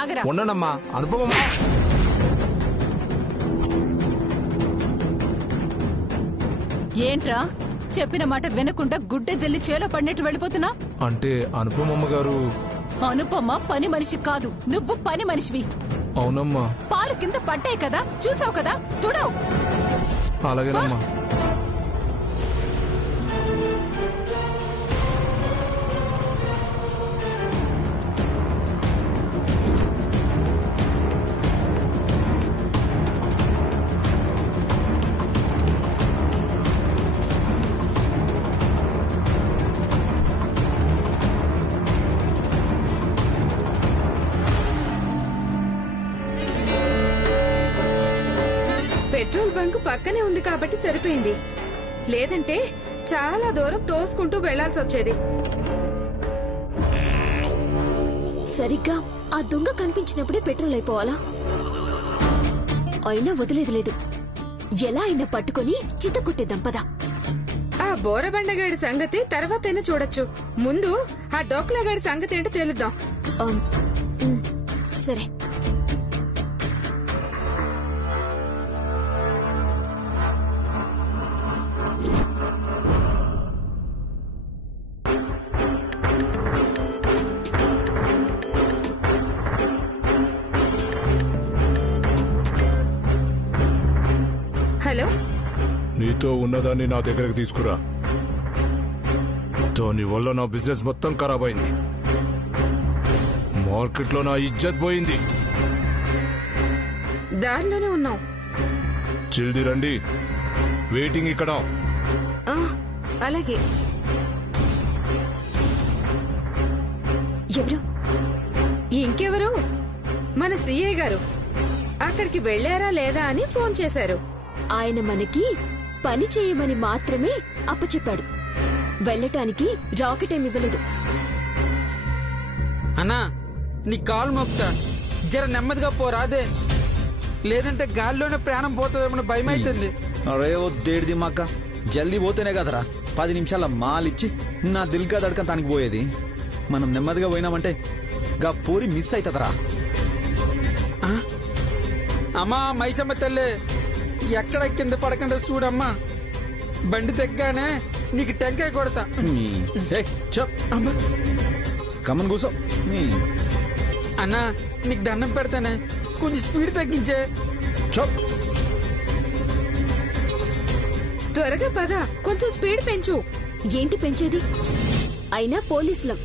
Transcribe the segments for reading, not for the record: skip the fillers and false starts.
ఆగరా. ఉండనమ్మా అనుపమ. ఏంట్రా చెప్పిన మాట వినకుండా గుడ్డెదెల్లి చేలో పడినట్టు వెళ్ళిపోతున్నా? అంటే అనుపమమ్మ గారు. అనుపమ పని మనిషి కాదు, నువ్వు పని మనిషివి. అవునమ్మా. పాలు కింద పడ్డాయి కదా, చూసావు కదా, తుడవు. అలాగేనమ్మా. పెట్రోల్ బంక్ పక్కనే ఉంది కాబట్టి సరిపోయింది. లేదంటే చాలా దూరం తోసుకుంటూ వెళ్లాల్సి వచ్చేది. సరిగ్గా ఆ దొంగ కనిపించినప్పుడే పెట్రోల్ అయిపోవాలా? అయినా వదిలేదు లేదు. ఎలా అయినా పట్టుకొని చితకుట్టేద్దాం పద. ఆ బోరబండగాడి సంగతి తర్వాతైనా చూడొచ్చు. ముందు ఆ డోక్లాగాడి సంగతి ఏంటో తెలుద్దాం. సరే. హలో, నీతో ఉన్నదాన్ని నా దగ్గరకు తీసుకురా. దాని వల్ల నా బిజినెస్ మొత్తం ఖరాబ్ అయింది. మార్కెట్లో నా ఇజ్జత్ పోయింది. దారిలోనే ఉన్నాం. జల్దీ రండి, వెయిటింగ్ ఇక్కడ. ఆ, అలాగే. ఎవరు? ఇంకెవరు? మన సిఐ గారు. అక్కడికి వెళ్లారా లేదా అని ఫోన్ చేశారు. ఆయన మనకి పని చేయమని మాత్రమే అప్పచెప్పాడు. వెళ్ళటానికి రాకెట్ ఏమివ్వలేదు. అన్నా, నీ కాలు మోక్తా, జర నెమ్మదిగా పోరాదే. లేదంటే గాల్లోనే ప్రాణం పోతుందేమో భయం అవుతుంది. అరే ఓ దేడి దిమాక, జల్దీ పోతేనే కదరా 10 నిమిషాల మాలిచ్చి నా దిల్కా దడకం తనకి పోయేది. మనం నెమ్మదిగా పోయినామంటే గా పూరి మిస్ అవుతుందరా. అమ్మా మైసమ్మ తల్లి, ఎక్కడ కింద పడకుండా చూడమ్మా. బండి తెగ్గానే నీకు టెంకాయ కొడతా. అమ్మా కమ్మని కూసో. అన్నా, నీకు దండం పెడతానే, కొంచెం స్పీడ్ తగ్గించే. త్వరగా పద, కొంచెం స్పీడ్ పెంచు. ఏంటి పెంచేది? అయినా పోలీసులం.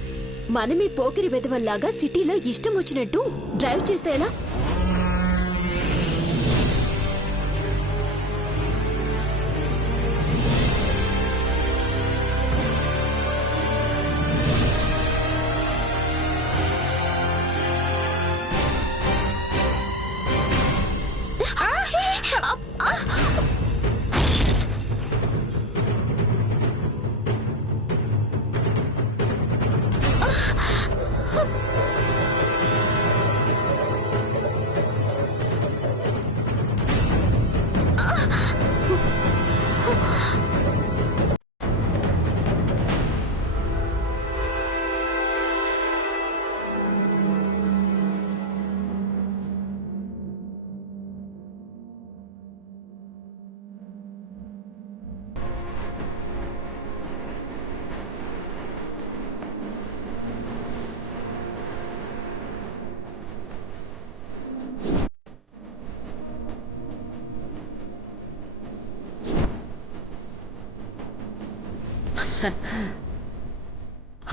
మనమీ పోకిరి వెధవల్లాగా సిటీలో ఇష్టం వచ్చినట్టు డ్రైవ్ చేస్తే ఎలా?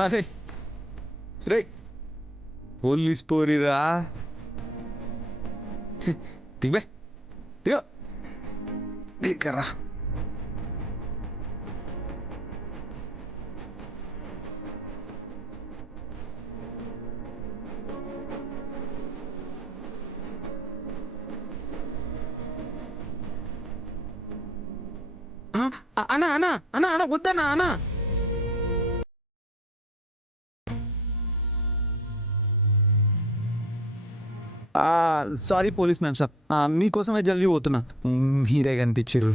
అరే రే పోలీస్ పోరిరా. దిగ్బే దిగో దిగరా. అన్నా అన్నా అన్నా అన్నా వద్దన్నా అన్నా. సారీ పోలీస్ మ్యామ్ సార్, మీకోసమే జల్దీ పోతున్నా. మీరే కనిపించారు.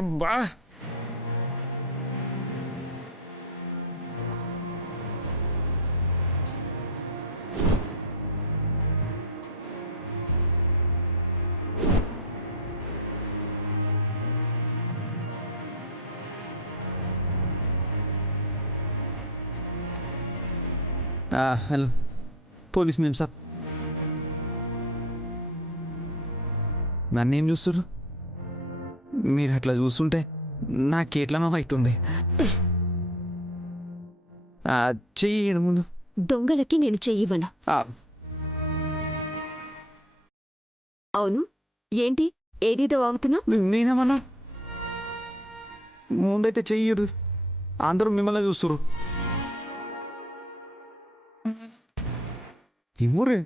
అబ్బా హలో పోలీస్ మేము సార్ నన్ను ఏం చూస్తారు మీరు అట్లా చూస్తుంటే నాకెట్లనో అవుతుంది చెయ్యి ముందు దొంగలకి నేను చెయ్యివను. అవును, ఏంటి ఏదేదో వాగుతున్నా? నేనేమన్నా ముందైతే చెయ్యరు, అందరూ మిమ్మల్ని చూస్తారు. ఇవ్వరే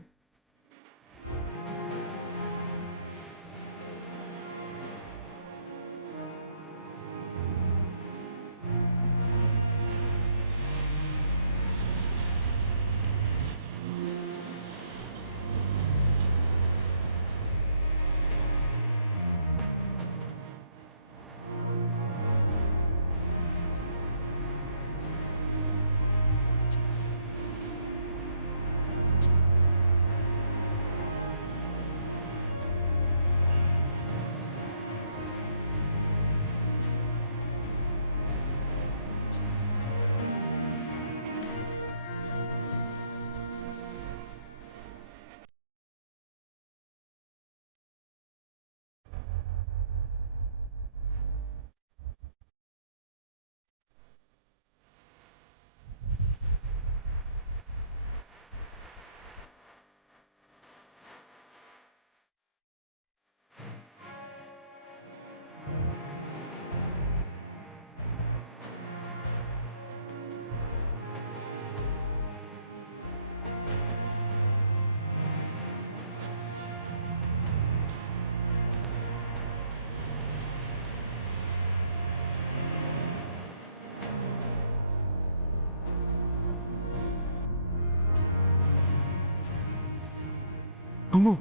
అమ్మో,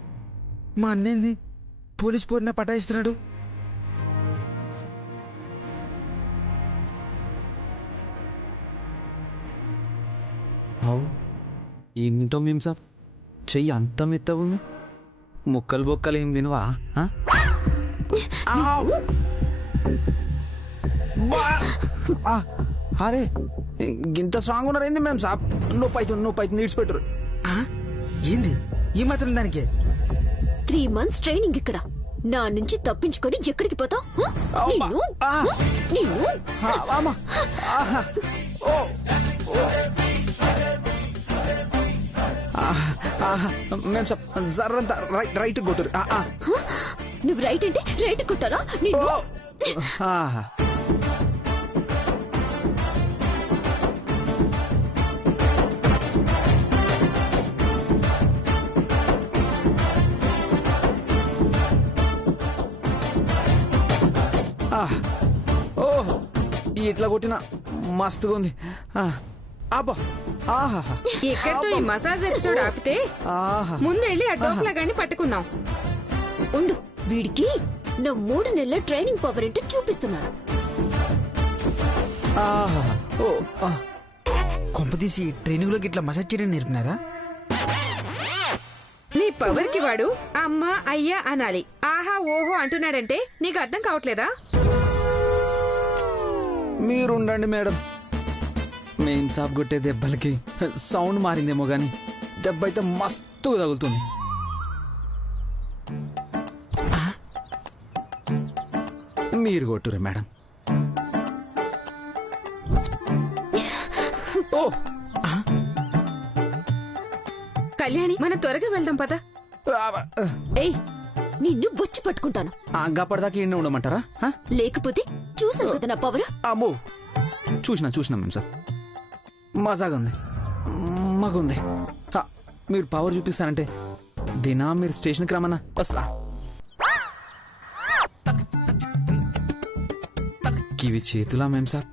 మా అన్నేంది పోలీస్ పోరిన పటాయిస్తున్నాడు. ఏంటో మేము సార్ చెయ్యి అంత మెత్తవు, ముక్కలు బొక్కలు ఏం తినవా? అరే ఇంత స్ట్రాంగ్ ఉన్నారు ఏంది మేము సాబ్? నొప్పి అవుతుంది ఇడిచిపెట్టరు. ఏంది ఈ మాత్రం దానికి? 3 months ట్రైనింగ్ ఇక్కడ. నా నుంచి తప్పించుకొని ఎక్కడికి పోతావు? మేము సాబ్ జర్రంతా రైట్ కొట్టురు. నువ్వు రైట్ అంటే రైట్ కొట్టాలా? ఓహో, ఇట్లా కొట్టిన మస్తుగా ఉంది. అబ్బా, ఆహా, ఇక్కడితో ఈ మసాజ్ ఎపిసోడ్ ఆపితే ముందెళ్ళి ఆ డోక్లా గాని పట్టుకుందాం. ఉండు, వీడికి నా 3 నెలల ట్రైనింగ్ పవర్ ఏంటో చూపిస్తున్నాను. కొంపదీసి ట్రైనింగ్ లోకి ఇట్లా మసాజ్ చేయడం నేర్పినారా? నీ పవర్ కి వాడు అమ్మా అయ్యా అనాలి. ఆహా ఓహో అంటున్నాడంటే నీకు అర్థం కావట్లేదా? మీరుండండి మేడం. మెయిన్ సాబ్ కొట్టే దెబ్బలకి సౌండ్ మారిందేమో గాని దెబ్బ అయితే మస్తుగా తగులుతుంది. మీరు కొట్టురే మేడం. ఓ కళ్యాణి, మనం త్వరగా వెళ్దాం పద. ఏయ్, నిన్ను బొచ్చి పట్టుకుంటాను. గప్పటిదాకా ఇండి ఉండమంటారా? లేకపోతే చూసావు కదా నా పవర్. అమ్మో, చూసినా మేము సార్ మజాగా ఉంది, మగుంది. మీరు పవర్ చూపిస్తారంటే దినా మీరు స్టేషన్కి రమ్మన్నా వస్తా. ఇవి చేతులా మేం సార్?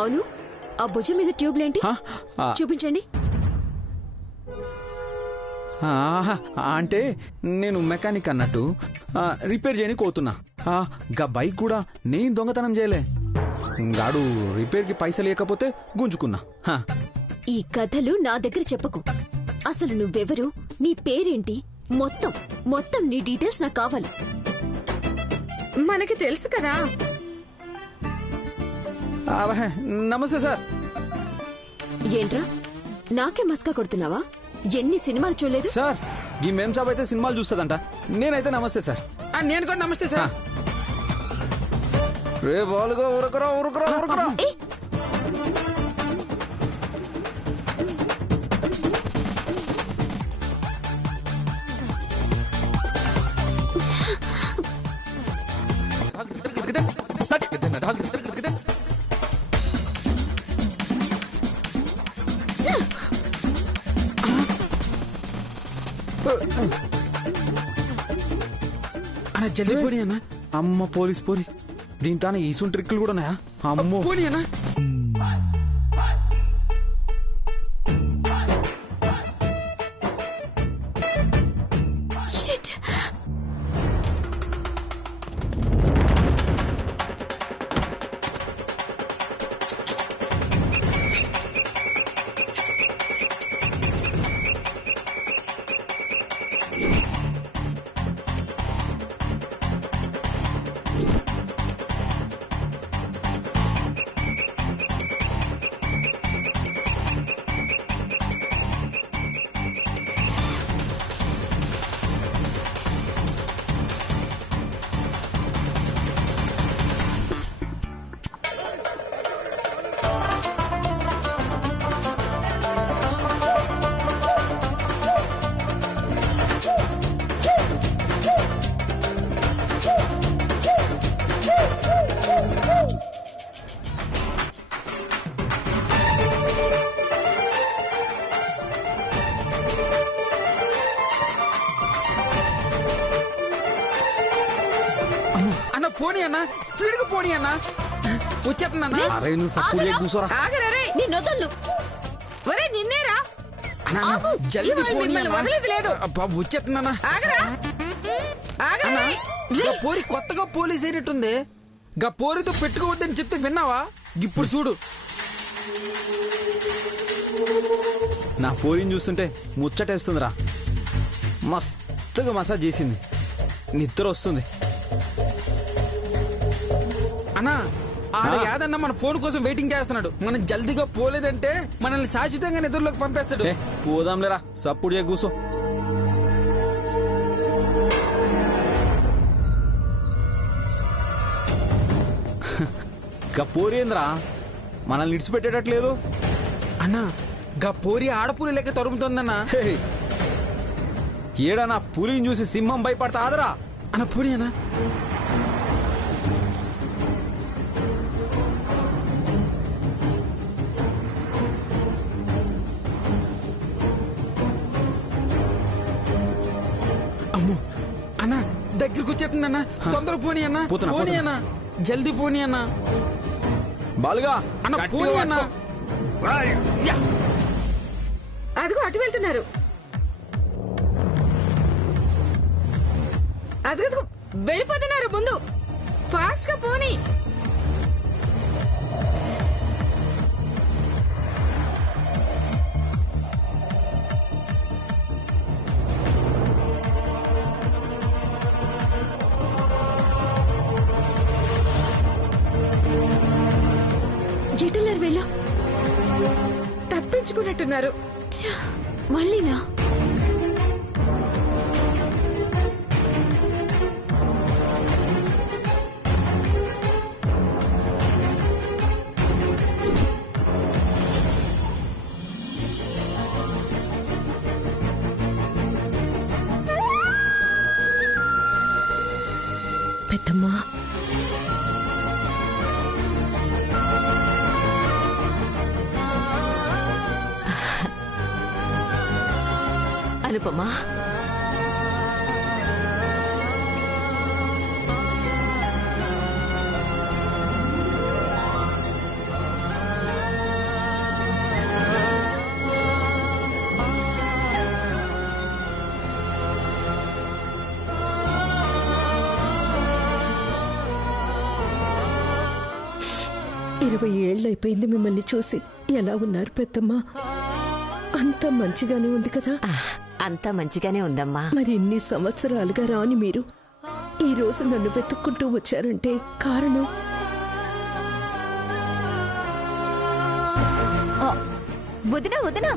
అవును, ఆ భుజం మీద ట్యూబ్లేంటి? చూపించండి. ఆహా, అంటే నేను మెకానిక్ అన్నట్టు రిపేర్ చేయని కోతున్నా గా బైక్ కూడా నేను దొంగతనం చేయలే. గాడు రిపేర్కి పైసలు లేకపోతే గుంజుకున్నా. ఈ కథలు నా దగ్గర చెప్పకు. అసలు నువ్వెవరు, నీ పేరేంటి, మొత్తం మొత్తం నీ డీటెయిల్స్ నాకు కావాలి. మనకి తెలుసు కదా. నమస్తే సార్. ఏంట్రా నాకే మస్కా కొడుతున్నావా? ఎన్ని సినిమాలు చూడలేదు సార్. ఈ మేం సాబ్ అయితే సినిమాలు చూస్తుందంట, నేనైతే నమస్తే సార్. నేను కూడా నమస్తే సార్. రే బాలుగా ఉరకరా ఉరకరా ఉరకరా. ఏయ్, అన్న జల్దీ పోనీ అన్న. అమ్మ పోలీస్ పోరి, దీంతో ఈసున్ ట్రిక్కులు కూడా ఉన్నాయా? అమ్మో పోనీ అన్న. షిట్. అన్న పోనీ అన్న, స్పీడ్ గా పోనీ అన్న. వచ్చేస్తుందన్న. అరే నువ్వు సపోర్ట్ చేయ కూర్చోరా. ఆగరే నీ నొదళ్ళు. ఒరే నిన్నేరా. అన్న ఆగు. జల్దీ ఇవాళ పోనీ మిమ్మల్ని అన్న. వదిలేది లేదు. అబ్బా వచ్చేస్తుందన్న. ఆగరా ఆగరా. అన్న గా పోరి కొత్తగా పోలీస్ అయినట్టుంది. గా పోరితో పెట్టుకోవద్దని చెప్తే విన్నావా? ఇప్పుడు చూడు. నా పోరిని చూస్తుంటే ముచ్చటేస్తుందిరా. మస్తుగా మసాజ్ చేసింది, నిద్ర వస్తుంది. అన్నా ఆడ యాదన్న మన ఫోన్ కోసం వెయిటింగ్ చేస్తున్నాడు. మనం జల్దీగా పోలేదంటే మనల్ని శాశ్వతంగా నిద్రలోకి పంపేస్తాడు. ఏ పోదాంలేరా, సప్పుడు చేయ కూర్చో. పోరేంద్రా మనల్ని ఇడిచిపెట్టేటట్లేదు. అన్నా గా పోరి ఆడపూరి లెక్క తరుముతుందన్నా. హే, ఏడనా పులిని చూసి సింహం భయపడతా ఆదరా. అన్న పోనీ అన్నా. అమ్మో అన్న దగ్గరికి వచ్చేస్తుందన్న. తొందర పోనీ అన్న. పోతున్నా, పోనీ పోతున్నా. అన్న, జల్దీ పోనీ అన్న. బాలుగా అన్న గట్టిగా పోనీ అన్న. పట్టుకో. అదిగో అటు వెళ్తున్నారు. అదిగో వెళ్ళిపోతున్నారు. ముందు ఫాస్ట్ గా పోనీ. ఎటెళ్ళారు వీళ్ళు? తప్పించుకున్నట్టున్నారు. ఛ, మళ్ళీనా? పెద్దమ్మా, అనుపమా, 20 ఏళ్ళైపోయింది మిమ్మల్ని చూసి. ఎలా ఉన్నారు పెద్దమ్మ? అంత మంచిగానే ఉంది కదా? అంతా మంచిగానే ఉందమ్మా. మరి ఇన్ని సంవత్సరాలుగా రాని మీరు ఈ రోజు నన్ను వెతుక్కుంటూ వచ్చారంటే కారణం? వదినా వదినా,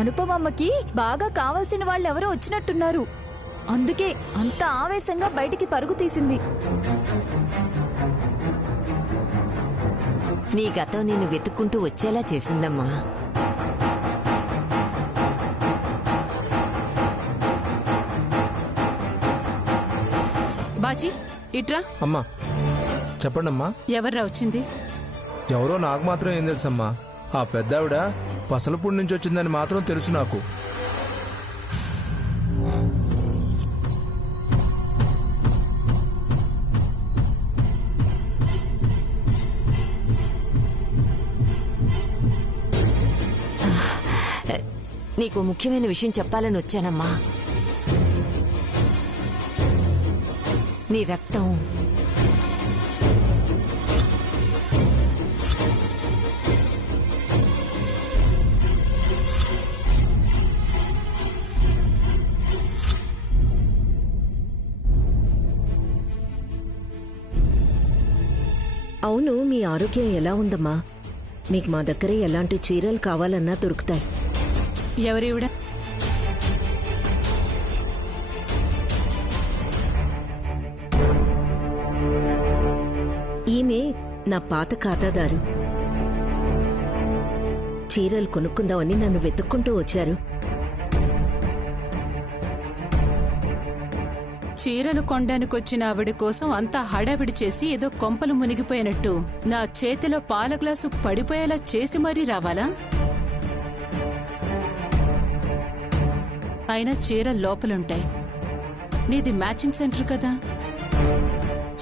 అనుపమమ్మకి బాగా కావాల్సిన వాళ్ళెవరో వచ్చినట్టున్నారు. అందుకే అంత ఆవేశంగా బయటికి పరుగు తీసింది. నీ గతం నిన్ను వెతుక్కుంటూ వచ్చేలా చేసిందమ్మా. బాజీ ఇట్రా. అమ్మా చెప్పండమ్మా. ఎవర్రా వచ్చింది? ఎవరో నాకు మాత్రం ఏం తెలుసమ్మా. ఆ పెద్దావిడ పసలపూడి నుంచి వచ్చిందని మాత్రం తెలుసు నాకు. నీకు ముఖ్యమైన విషయం చెప్పాలని వచ్చానమ్మా. నీ రక్తం అవును, మీ ఆరోగ్యం ఎలా ఉందమ్మా? మీకు మా దగ్గర ఎలాంటి చీరలు కావాలన్నా దొరుకుతాయి. ఎవరివిడ? ఈమె నా పాత ఖాతాదారు. చీరలు కొనుక్కుందామని నన్ను వెతుక్కుంటూ వచ్చారు. చీరలు కొనడానికొచ్చిన ఆవిడ కోసం అంతా హడావిడి చేసి ఏదో కొంపలు మునిగిపోయినట్టు నా చేతిలో పాల గ్లాసు పడిపోయేలా చేసి మరీ రావాలా? అయినా చీరలు లోపలుంటాయి. నీది మ్యాచింగ్ సెంటర్ కదా,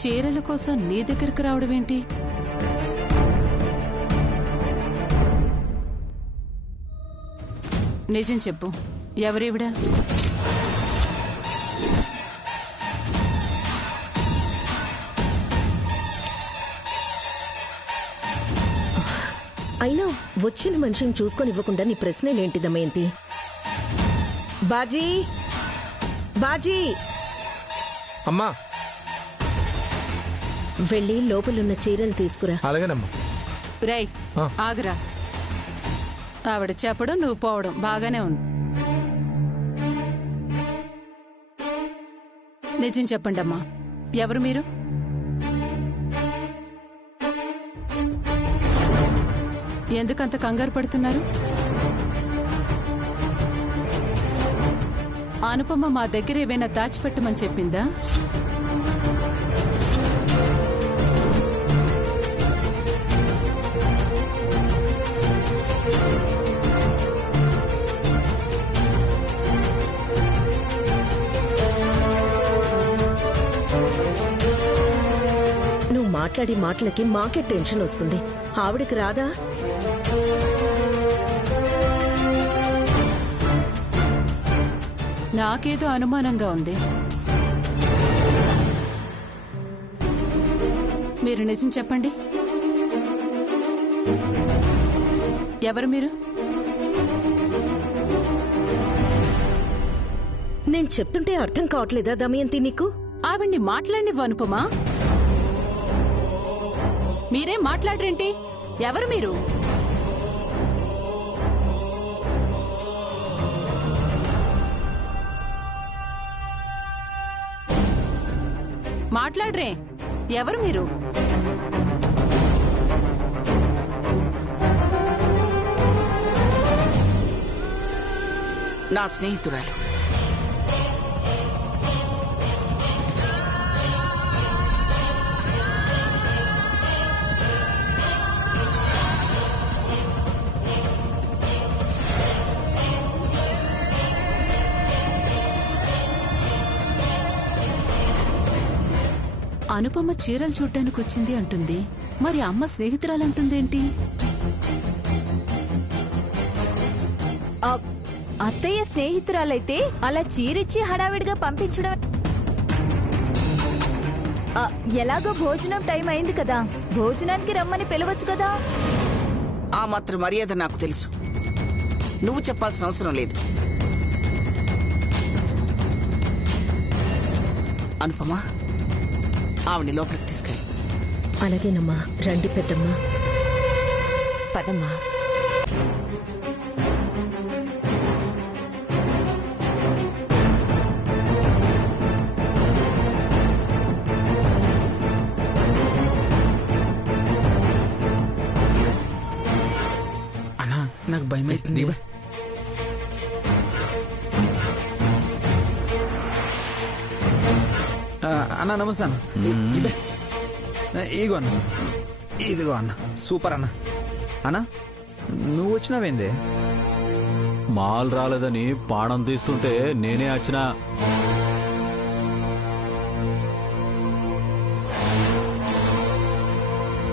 చీరల కోసం నీ దగ్గరకు రావడమేంటి? నిజం చెప్పు, ఎవరివిడా? అయినా వచ్చిన మనిషిని చూసుకొని ఇవ్వకుండా నీ ప్రశ్నలేంటి దమయంతి? బాజీ, బాజీ! అమ్మా వెళ్ళి లోపలున్న చీరలు తీసుకురా. అలాగేనమ్మా. రేయ్ ఆగరా. ఆవిడ చెప్పడం నువ్వు పోవడం బాగానే ఉంది. నిజం చెప్పండి అమ్మా, ఎవరు మీరు? ఎందుకంత కంగారు పడుతున్నారు? అనుపమ మా దగ్గర ఏవైనా దాచిపెట్టమని చెప్పిందా? నువ్వు మాట్లాడి మాటలకి మాకే టెన్షన్ వస్తుంది. ఆవిడికి రాదా? నాకేదో అనుమానంగా ఉంది. మీరు నిజం చెప్పండి, ఎవరు మీరు? నేను చెప్తుంటే అర్థం కావట్లేదా దమయంతి నీకు? ఆవిడ్ని మాట్లాడినివ్వు అనుపమా. మీరేం మాట్లాడరేంటి? ఎవరు మీరు? మాట్లాడరే, ఎవరు మీరు? నా స్నేహితురాలు. అనుపమ చీరలు చూడ్డానికి వచ్చింది అంటుంది, మరి అమ్మ స్నేహితురాలంటుందేంటి? అత్తయ్య స్నేహితురాలైతే అలా చీరిచ్చి హడావిడిగా పంపించడం. ఎలాగో భోజనం టైం అయింది కదా, భోజనానికి రమ్మని పిలవచ్చు కదా. ఆ మాత్రం మర్యాద నాకు తెలుసు, నువ్వు చెప్పాల్సిన అవసరం లేదు. అనుపమా, ఆవిని లోపలికి తీసుకెళ్ళి. అలాగేనమ్మా, రండి పెద్దమ్మా. పదమ్మా. అన్నా నాకు భయం అవుతుంది. అన్న నమస్తే అన్న. ఇగో అన్న, ఇదిగో అన్న, సూపర్ అన్న. అన్న నువ్వు వచ్చినావేందే? మాల్ రాలేదని పాణం తీస్తుంటే నేనే వచ్చినా.